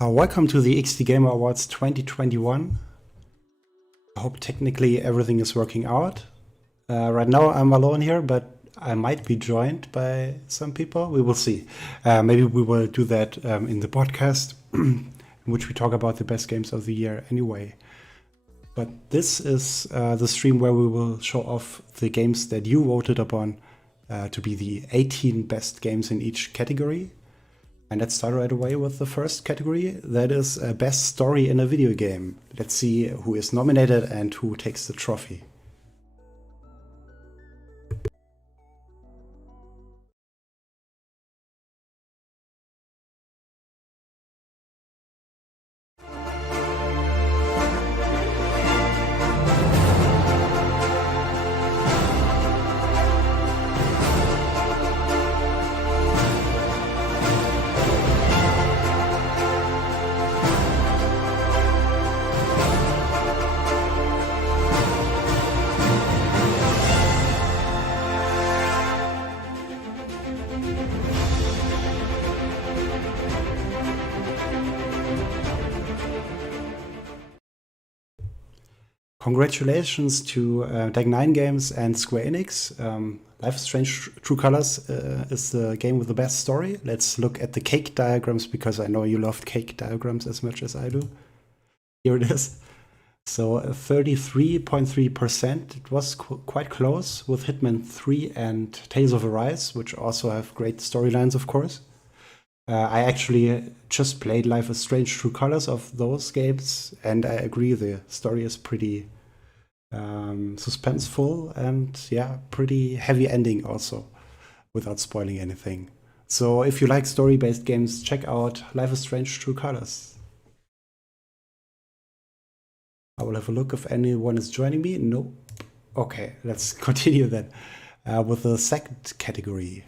Welcome to the XTgamer Awards 2021. I hope technically everything is working out. Right now I'm alone here, but I might be joined by some people. We will see. Maybe we will do that in the podcast, in which we talk about the best games of the year anyway. But this is the stream where we will show off the games that you voted upon to be the 18 best games in each category. And let's start right away with the first category. That is best story in a video game. Let's see who is nominated and who takes the trophy. Congratulations to Dag9 Games and Square Enix. Life is Strange True Colors is the game with the best story. Let's look at the cake diagrams because I know you loved cake diagrams as much as I do. Here it is. So 33.3%. It was quite close with Hitman 3 and Tales of Arise, which also have great storylines, of course. I actually just played Life is Strange True Colors of those games, and I agree the story is pretty suspenseful and yeah, pretty heavy ending also, without spoiling anything. So if you like story-based games, check out Life is Strange True Colors. I will have a look if anyone is joining me. Nope. Okay, let's continue then with the second category.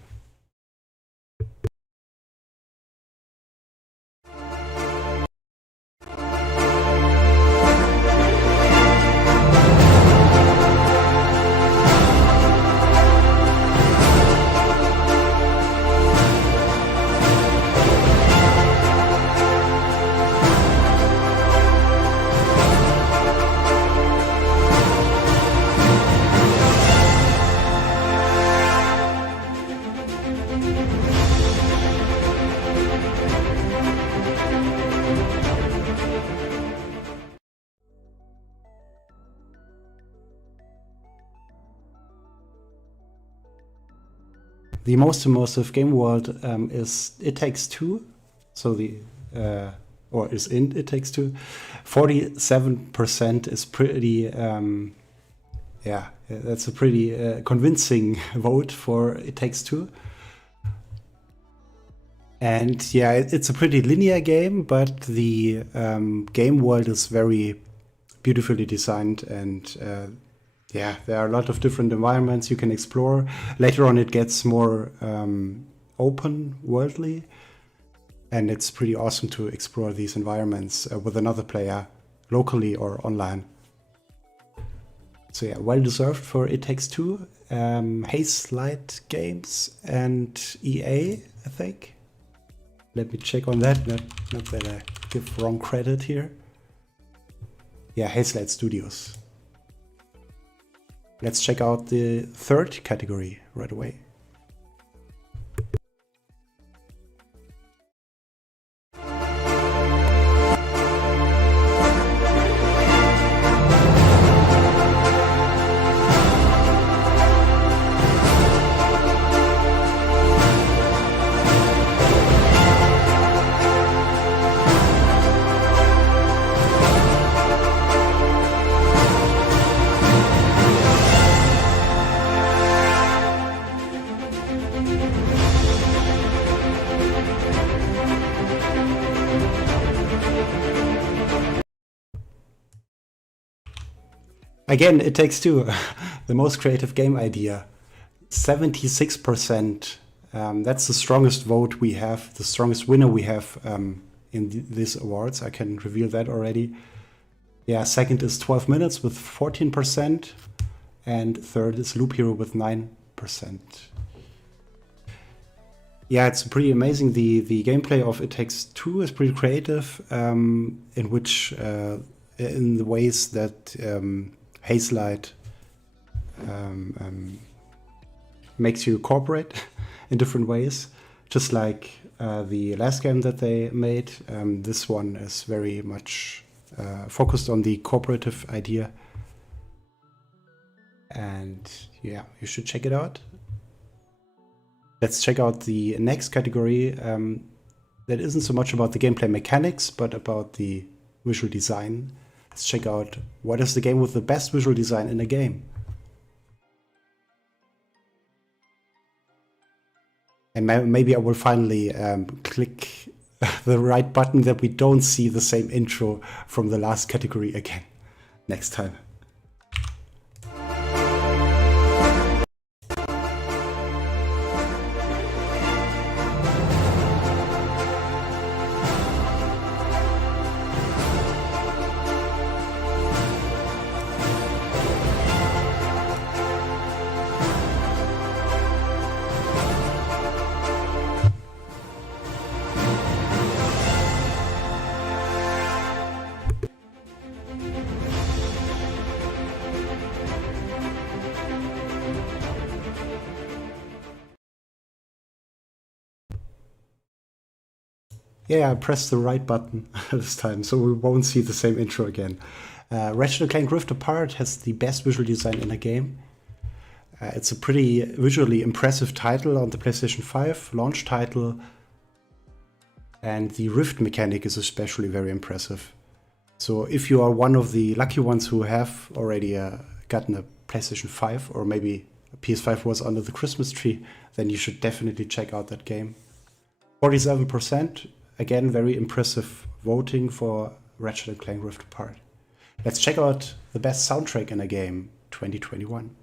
The most immersive game world is It Takes Two, so or is in It Takes Two. 47% is pretty, yeah, that's a pretty convincing vote for It Takes Two. And yeah, it's a pretty linear game, but the game world is very beautifully designed and yeah, there are a lot of different environments you can explore. Later on, it gets more open worldly, and it's pretty awesome to explore these environments with another player, locally or online. So yeah, well deserved for It Takes Two, Hazelight Games and EA, I think. Let me check on that. Not that I give wrong credit here. Yeah, Hazelight Studios. Let's check out the third category right away. Again, It Takes Two, the most creative game idea. 76%. That's the strongest vote we have, the strongest winner we have in these awards. I can reveal that already. Yeah, second is 12 Minutes with 14%, and third is Loop Hero with 9%. Yeah, it's pretty amazing. The gameplay of It Takes Two is pretty creative, in which in the ways that Hazelight makes you cooperate in different ways. Just like the last game that they made, this one is very much focused on the cooperative idea. And yeah, you should check it out. Let's check out the next category that isn't so much about the gameplay mechanics, but about the visual design. Let's check out what is the game with the best visual design in a game. And maybe I will finally click the right button that we don't see the same intro from the last category again next time. Yeah, I pressed the right button this time, so we won't see the same intro again. Ratchet & Clank Rift Apart has the best visual design in a game. It's a pretty visually impressive title on the PlayStation 5, launch title. And the Rift mechanic is especially very impressive. So if you are one of the lucky ones who have already gotten a PlayStation 5, or maybe a PS5 was under the Christmas tree, then you should definitely check out that game. 47%. Again, very impressive voting for Ratchet & Clank Rift Apart. Let's check out the best soundtrack in a game 2021.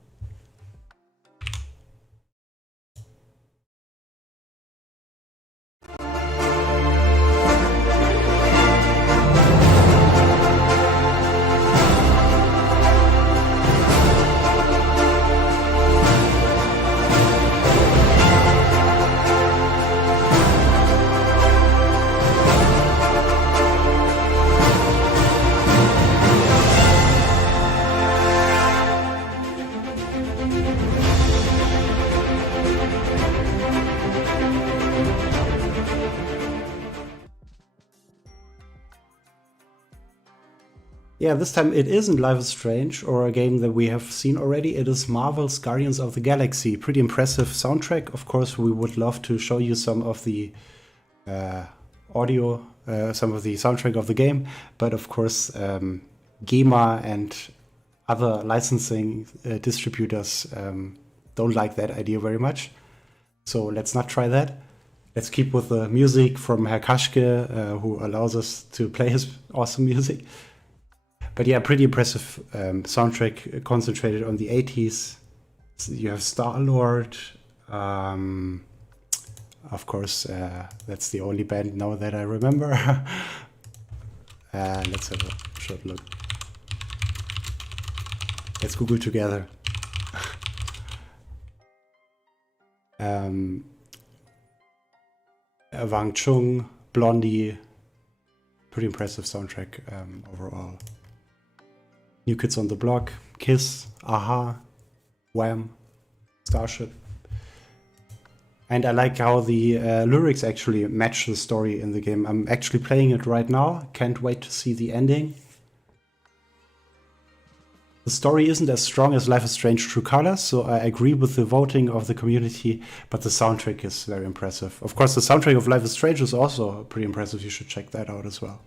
Yeah, this time it isn't Life is Strange or a game that we have seen already. It is Marvel's Guardians of the Galaxy. Pretty impressive soundtrack. Of course, we would love to show you some of the audio, some of the soundtrack of the game. But of course, GEMA and other licensing distributors don't like that idea very much. So let's not try that. Let's keep with the music from Herr Kaschke, who allows us to play his awesome music. But yeah, pretty impressive soundtrack concentrated on the 80s. So you have Star-Lord. Of course, that's the only band now that I remember. Let's have a short look. Let's Google together. Wang Chung, Blondie. Pretty impressive soundtrack overall. New Kids on the Block, Kiss, Aha, Wham, Starship. And I like how the lyrics actually match the story in the game. I'm actually playing it right now. Can't wait to see the ending. The story isn't as strong as Life is Strange True Colors, so I agree with the voting of the community, but the soundtrack is very impressive. Of course, the soundtrack of Life is Strange is also pretty impressive. You should check that out as well.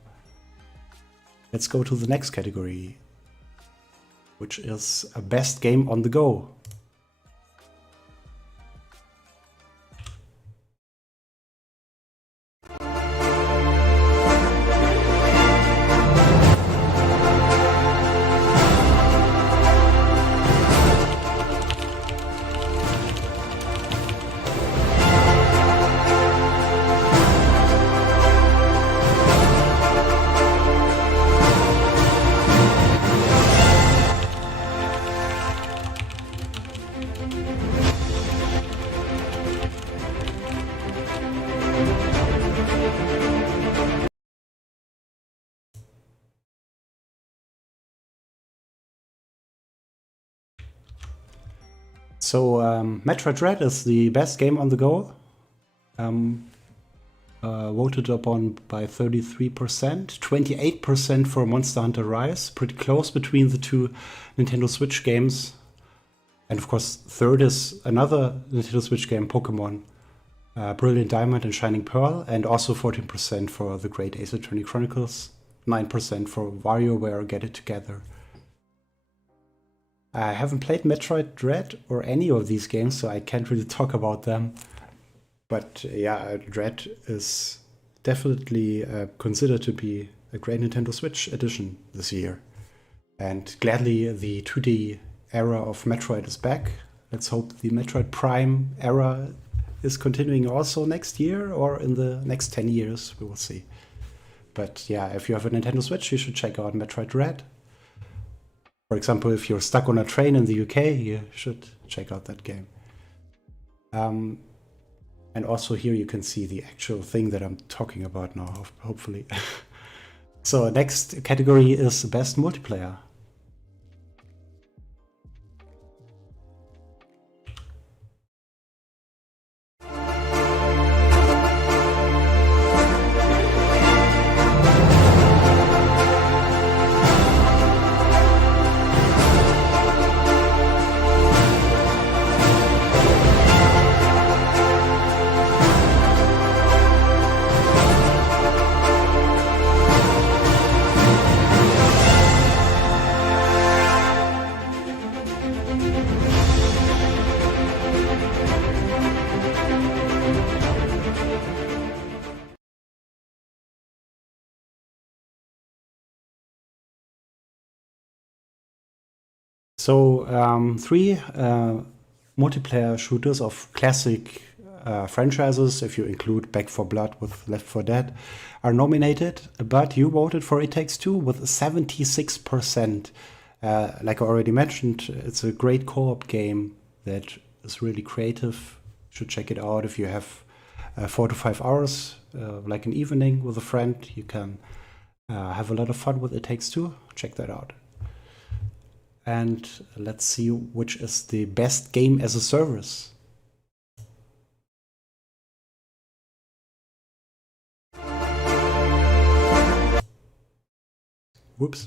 Let's go to the next category, which is a best game on the go. So Metroid Dread is the best game on the go. Voted upon by 33%, 28% for Monster Hunter Rise, pretty close between the two Nintendo Switch games. And of course, third is another Nintendo Switch game, Pokemon Brilliant Diamond and Shining Pearl, and also 14% for The Great Ace Attorney Chronicles, 9% for WarioWare Get It Together. I haven't played Metroid Dread or any of these games, so I can't really talk about them. But yeah, Dread is definitely considered to be a great Nintendo Switch edition this year. And gladly, the 2D era of Metroid is back. Let's hope the Metroid Prime era is continuing also next year or in the next 10 years. We will see. But yeah, if you have a Nintendo Switch, you should check out Metroid Dread. For example, if you're stuck on a train in the UK, you should check out that game. And also here you can see the actual thing that I'm talking about now, hopefully. So next category is Best Multiplayer. So three multiplayer shooters of classic franchises, if you include Back 4 Blood with Left 4 Dead, are nominated, but you voted for It Takes Two with 76%. Like I already mentioned, it's a great co-op game that is really creative. You should check it out if you have 4 to 5 hours, like an evening with a friend. You can have a lot of fun with It Takes Two. Check that out. And let's see which is the best game as a service. Whoops.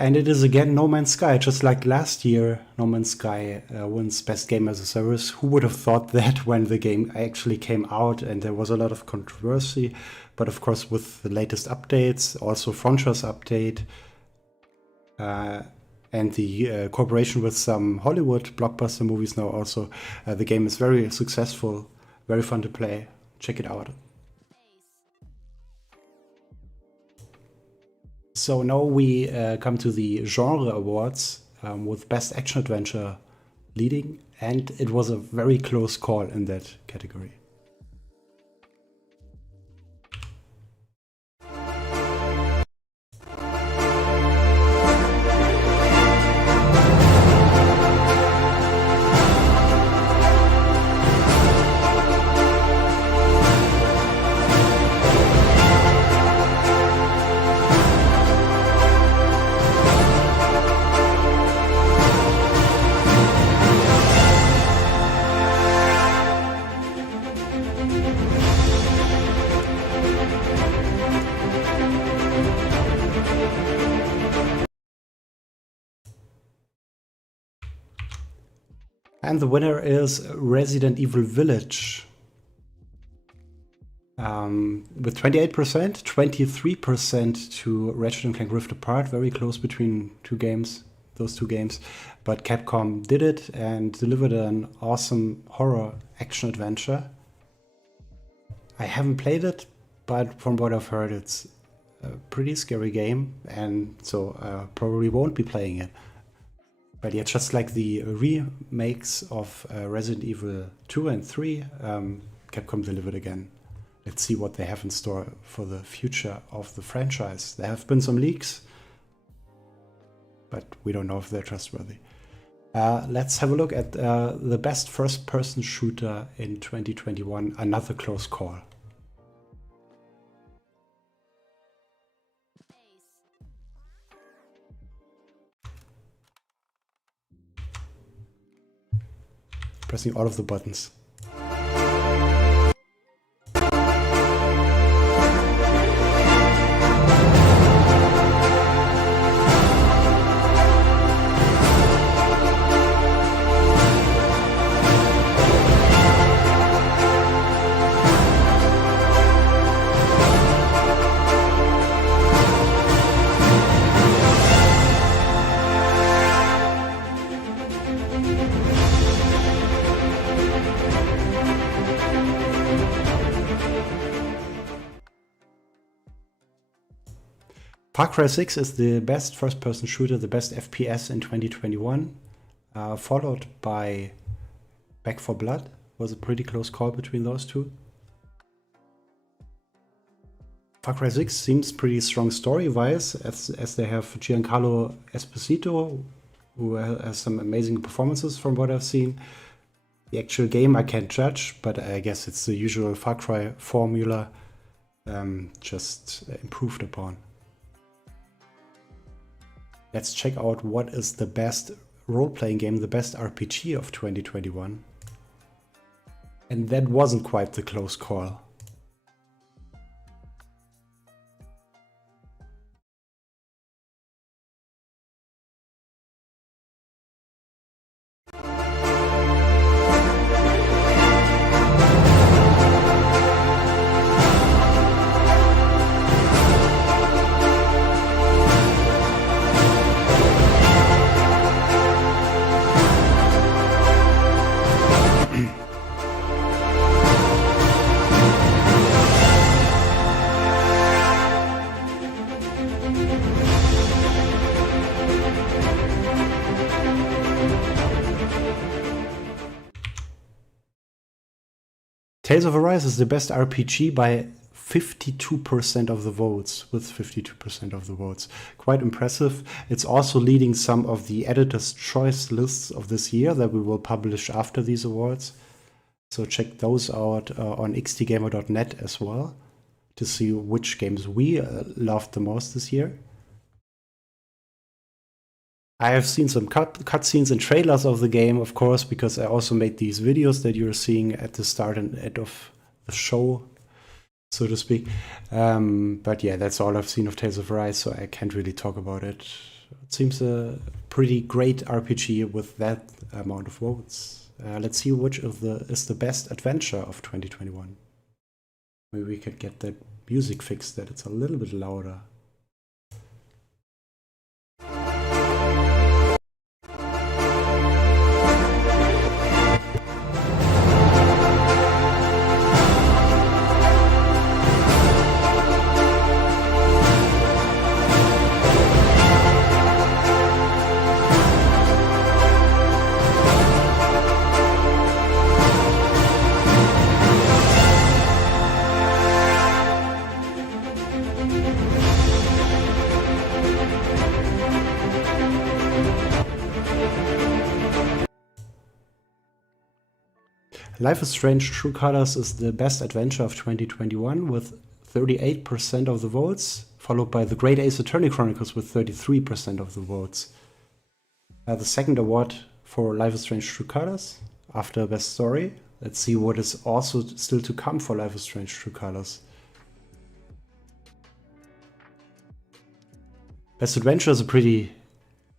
And it is again No Man's Sky, just like last year. No Man's Sky wins Best Game as a Service. Who would have thought that when the game actually came out and there was a lot of controversy? But of course, with the latest updates, also Frontiers update, and the cooperation with some Hollywood blockbuster movies now also, the game is very successful, very fun to play. Check it out. So now we come to the genre awards with Best Action Adventure leading, and it was a very close call in that category. And the winner is Resident Evil Village. With 28%, 23% to Ratchet & Clank Rift Apart, very close between those two games. But Capcom did it and delivered an awesome horror action adventure. I haven't played it, but from what I've heard, it's a pretty scary game, and so probably won't be playing it. But yeah, just like the remakes of Resident Evil 2 and 3, Capcom delivered again. Let's see what they have in store for the future of the franchise. There have been some leaks, but we don't know if they're trustworthy. Let's have a look at the best first-person shooter in 2021. Another close call. Pressing all of the buttons. Far Cry 6 is the best first-person shooter, the best FPS in 2021, followed by Back 4 Blood. Was a pretty close call between those two. Far Cry 6 seems pretty strong story-wise, as they have Giancarlo Esposito, who has some amazing performances from what I've seen. The actual game I can't judge, but I guess it's the usual Far Cry formula, just improved upon. Let's check out what is the best role-playing game, the best RPG of 2021. And that wasn't quite the close call. Tales of Arise is the best RPG by 52% of the votes, with 52% of the votes. Quite impressive. It's also leading some of the editor's choice lists of this year that we will publish after these awards. So check those out on XTgamer.net as well to see which games we loved the most this year. I have seen some cutscenes and trailers of the game, of course, because I also made these videos that you're seeing at the start and end of the show, so to speak. But yeah, that's all I've seen of Tales of Arise, so I can't really talk about it. It seems a pretty great RPG with that amount of votes. Let's see which of is the best adventure of 2021. Maybe we could get that music fixed, that it's a little bit louder. Life is Strange True Colors is the best adventure of 2021 with 38% of the votes, followed by The Great Ace Attorney Chronicles with 33% of the votes. The second award for Life is Strange True Colors after Best Story. Let's see what is also still to come for Life is Strange True Colors. Best Adventure is a pretty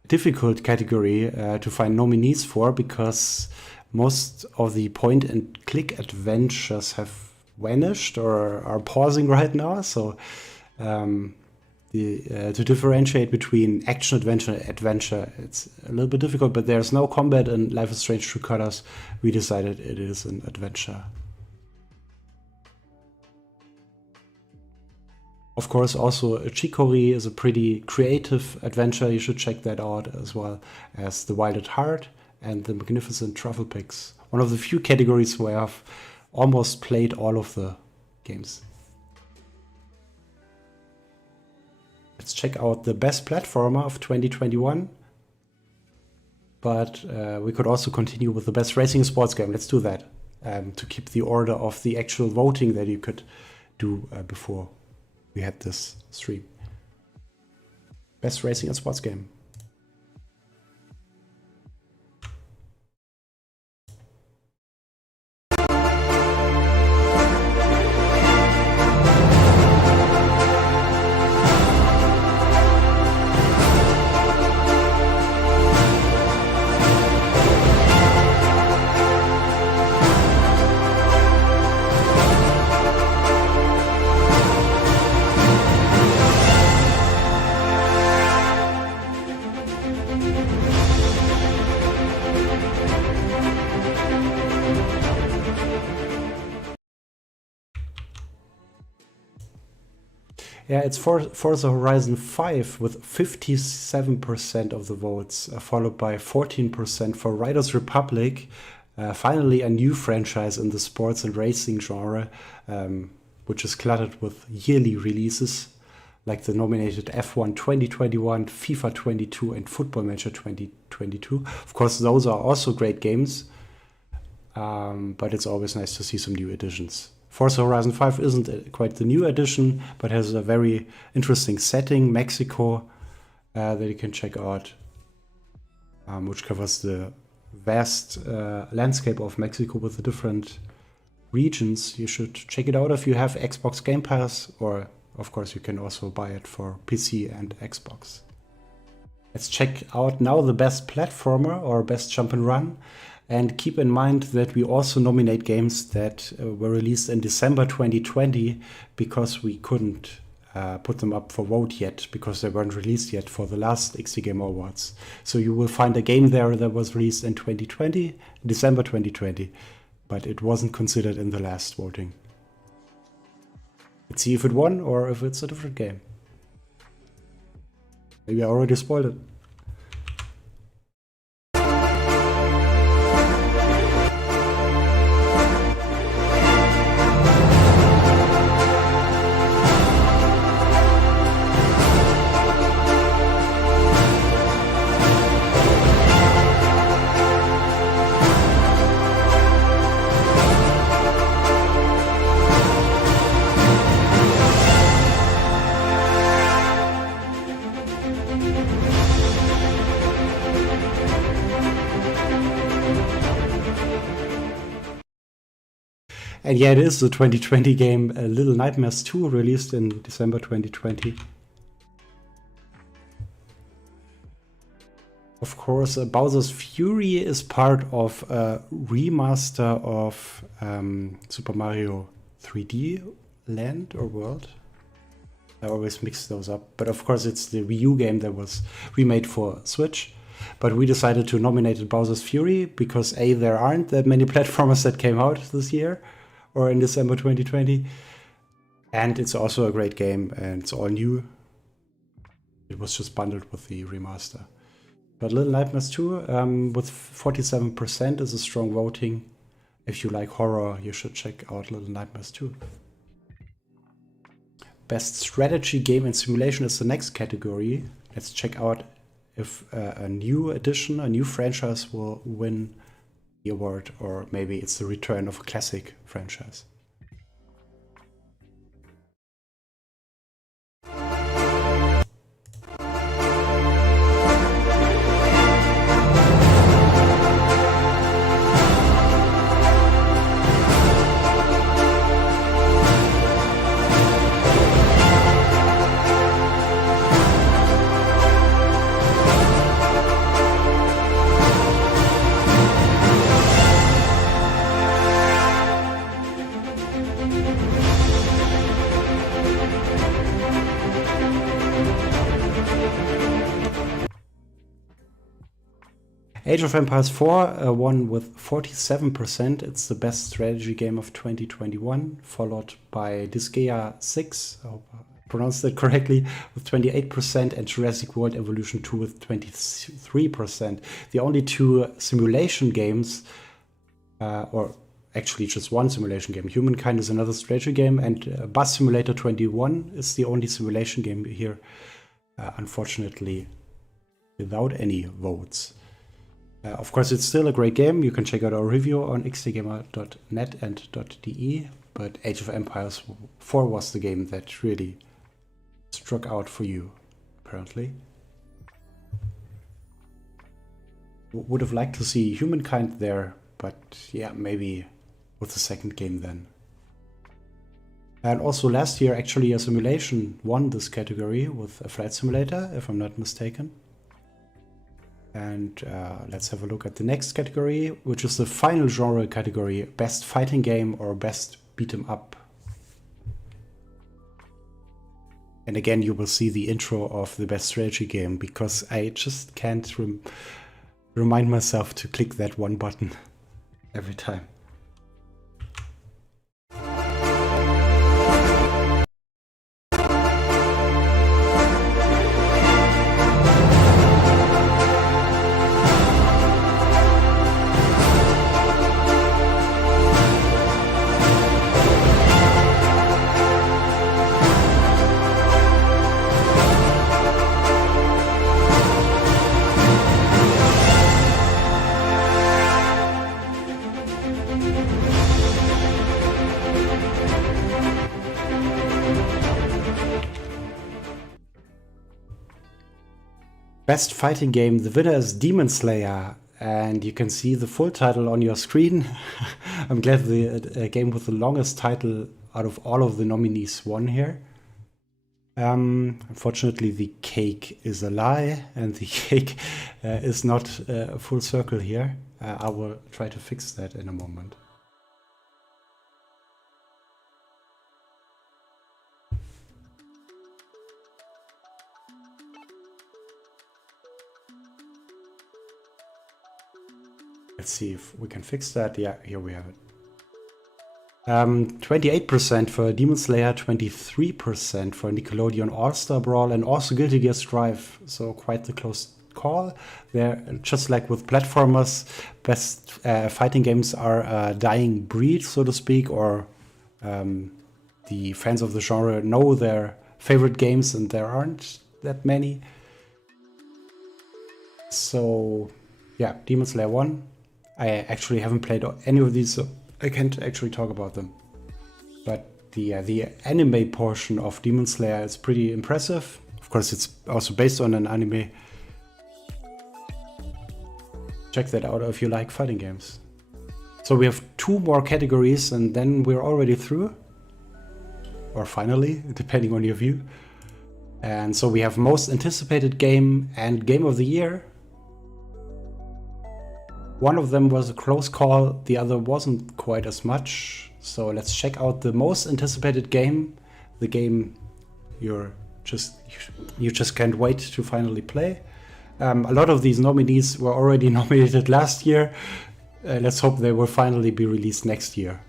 difficult category to find nominees for, because most of the point-and-click adventures have vanished or are pausing right now. So to differentiate between action-adventure and adventure, it's a little bit difficult, but there's no combat in Life is Strange True Colors. We decided it is an adventure. Of course, also Chicory is a pretty creative adventure. You should check that out, as well as The Wild at Heart and The Magnificent Truffle Picks. One of the few categories where I've almost played all of the games. Let's check out the best platformer of 2021. But we could also continue with the best racing and sports game. Let's do that to keep the order of the actual voting that you could do before we had this stream. Best racing and sports game. Yeah, it's Forza Horizon 5 with 57% of the votes, followed by 14% for Riders Republic. Finally, a new franchise in the sports and racing genre, which is cluttered with yearly releases, like the nominated F1 2021, FIFA 22, and Football Manager 2022. Of course, those are also great games, but it's always nice to see some new additions. Forza Horizon 5 isn't quite the new edition, but has a very interesting setting, Mexico, that you can check out, which covers the vast landscape of Mexico with the different regions. You should check it out if you have Xbox Game Pass, or of course you can also buy it for PC and Xbox. Let's check out now the best platformer or best jump and run. And keep in mind that we also nominate games that were released in December 2020 because we couldn't put them up for vote yet because they weren't released yet for the last XTgamer Awards. So you will find a game there that was released in 2020, December 2020, but it wasn't considered in the last voting. Let's see if it won or if it's a different game. Maybe I already spoiled it. And yeah, it is the 2020 game Little Nightmares 2, released in December 2020. Of course, Bowser's Fury is part of a remaster of Super Mario 3D Land or World. I always mix those up. But of course, it's the Wii U game that was remade for Switch. But we decided to nominate Bowser's Fury because A, there aren't that many platformers that came out this year or in December 2020. And it's also a great game and it's all new. It was just bundled with the remaster. But Little Nightmares 2 with 47% is a strong voting. If you like horror, you should check out Little Nightmares 2. Best strategy game and simulation is the next category. Let's check out if a new edition, a new franchise will win the award, or maybe it's the return of a classic franchise. Age of Empires 4 won with 47%. It's the best strategy game of 2021, followed by Disgaea 6. I hope I pronounced that correctly, with 28%, and Jurassic World Evolution 2 with 23%. The only two simulation games, or actually just one simulation game. Humankind is another strategy game, and Bus Simulator 21 is the only simulation game here, unfortunately, without any votes. Of course, it's still a great game. You can check out our review on xtgamer.net and .de, but Age of Empires 4 was the game that really struck out for you, apparently. Would have liked to see Humankind there, but yeah, maybe with the second game then. And also last year, actually, a simulation won this category with a flight simulator, if I'm not mistaken. And let's have a look at the next category, which is the final genre category, Best Fighting Game or Best Beat 'em Up. And again, you will see the intro of the Best Strategy Game, because I just can't remind myself to click that one button every time. Best Fighting Game, the winner is Demon Slayer, and you can see the full title on your screen. I'm glad the game with the longest title out of all of the nominees won here. Unfortunately, the cake is a lie, and the cake is not a full circle here. I will try to fix that in a moment. Let's see if we can fix that. Yeah, here we have it. 28% for Demon Slayer, 23% for Nickelodeon All-Star Brawl, and also Guilty Gear Strive. So quite the close call. They're just like with platformers, best fighting games are a dying breed, so to speak, or the fans of the genre know their favorite games, and there aren't that many. So yeah, Demon Slayer won. I actually haven't played any of these, so I can't actually talk about them. But the anime portion of Demon Slayer is pretty impressive. Of course, it's also based on an anime. Check that out if you like fighting games. So we have 2 more categories, and then we're already through. Or finally, depending on your view. And so we have Most Anticipated Game and Game of the Year. One of them was a close call, the other wasn't quite as much. So let's check out the most anticipated game, the game you just can't wait to finally play. A lot of these nominees were already nominated last year. Let's hope they will finally be released next year.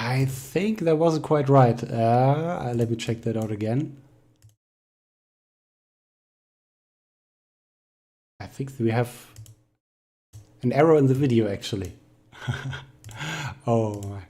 I think that wasn't quite right. Let me check that out again. I think we have an error in the video, actually. Oh my.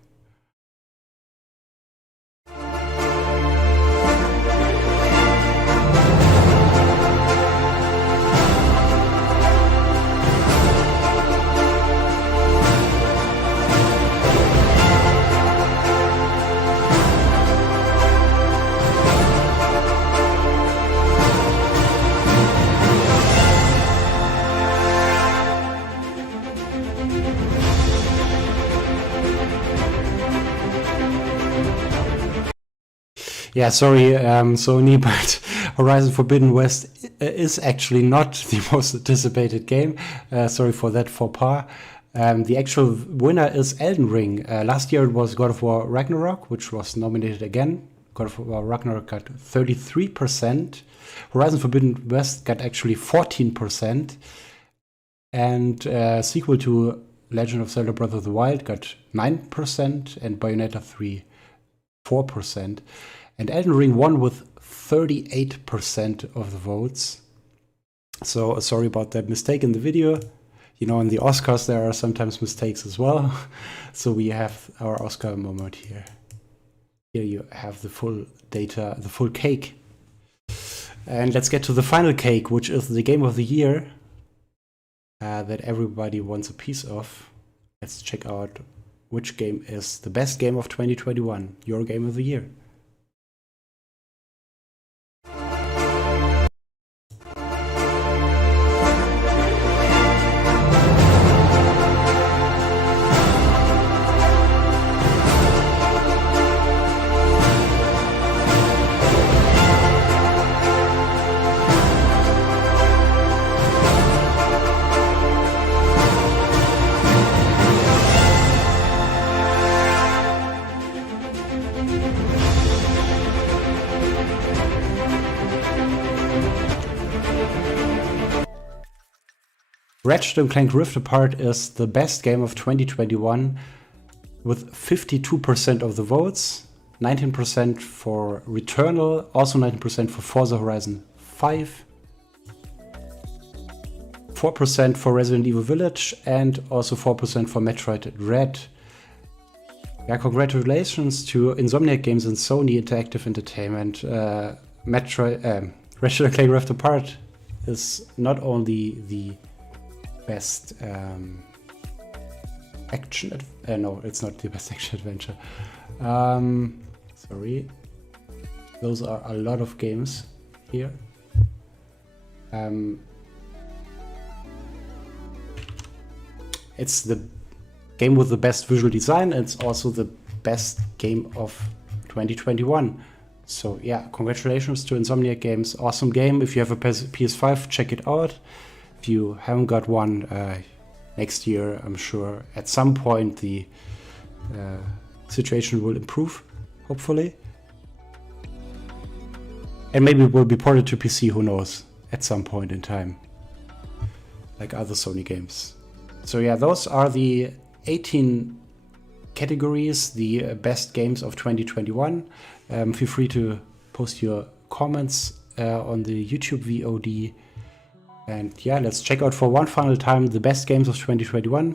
Yeah, sorry, Sony, but Horizon Forbidden West is actually not the most anticipated game. Sorry for that faux pas. The actual winner is Elden Ring. Last year it was God of War Ragnarok, which was nominated again. God of War Ragnarok got 33%. Horizon Forbidden West got actually 14%. And sequel to Legend of Zelda Breath of the Wild got 9%, and Bayonetta 3 4%. And Elden Ring won with 38% of the votes. So sorry about that mistake in the video. You know, in the Oscars there are sometimes mistakes as well. So we have our Oscar moment here. Here you have the full data, the full cake. And let's get to the final cake, which is the game of the year that everybody wants a piece of. Let's check out which game is the best game of 2021, your game of the year. Ratchet & Clank Rift Apart is the best game of 2021 with 52% of the votes, 19% for Returnal, also 19% for Forza Horizon 5, 4% for Resident Evil Village, and also 4% for Metroid Dread. Yeah, congratulations to Insomniac Games and Sony Interactive Entertainment. Ratchet & Clank Rift Apart is not only the best action no, it's not the best action adventure. Sorry, those are a lot of games here. It's the game with the best visual design. It's also the best game of 2021. So yeah, congratulations to Insomniac Games. Awesome game. If you have a PS5, check it out. If you haven't got one, next year, I'm sure at some point the situation will improve, hopefully. And maybe it will be ported to PC, who knows, at some point in time, like other Sony games. So yeah, those are the 18 categories, the best games of 2021. Feel free to post your comments on the YouTube VOD. And yeah, let's check out for one final time the best games of 2021.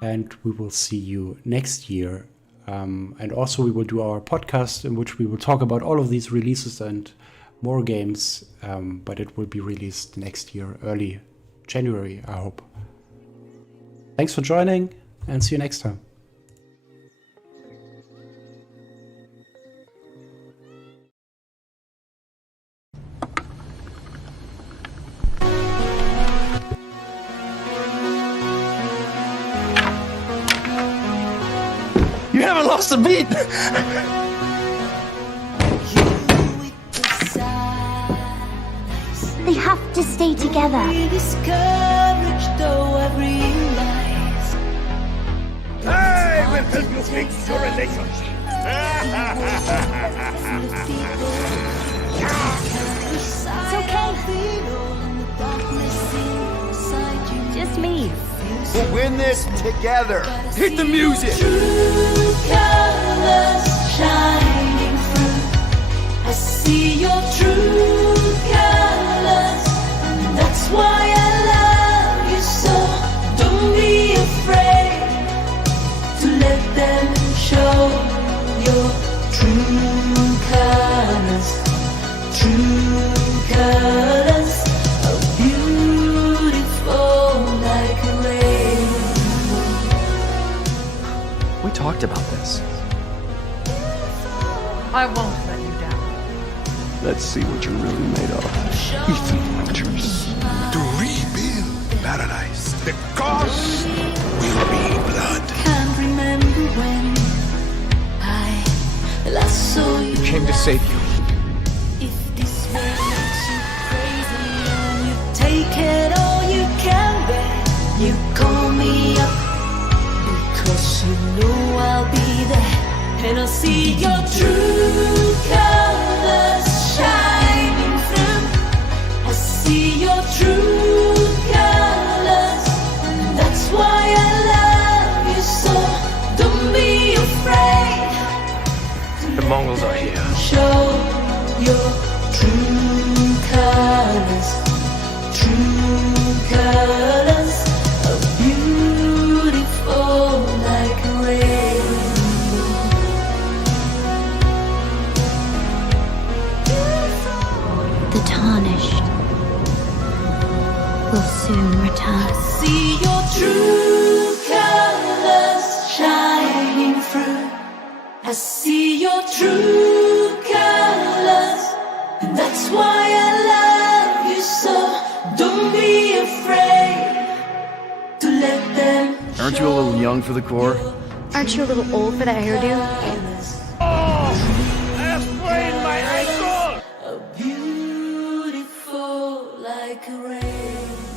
And we will see you next year. And also we will do our podcast in which we will talk about all of these releases and more games. But it will be released next year, early January, I hope. Thanks for joining and see you next time. You haven't lost a beat! They have to stay together. I will help you fix your relationship! It's okay. Just me. We'll win this together. Hit the music! True colors shining through. I see your true colors. That's why I love you so. Don't be afraid to let them show your true colors. True colors are beautiful like a rainbow. We talked about this. I won't let you down. Let's see what you're really made of. Ethan Winters. To rebuild paradise, the cost will be blood. Can't remember when I I saw you. Came to save you. If this world makes you crazy and you take it all you can bear, you call me up because you know I'll be there, and I'll see your true colors shining through. I see your true colors, and that's why I love you so. Don't be afraid. The Mongols are here. Show your true colors, are beautiful like a rainbow. The tarnished will soon return. See your true colors shining through. I see your true colors, and that's why I love you so. Don't be afraid to let them. Aren't you a little young for the Corps? Aren't you a little old for that hairdo? I sprained my ankle! Beautiful like a rain.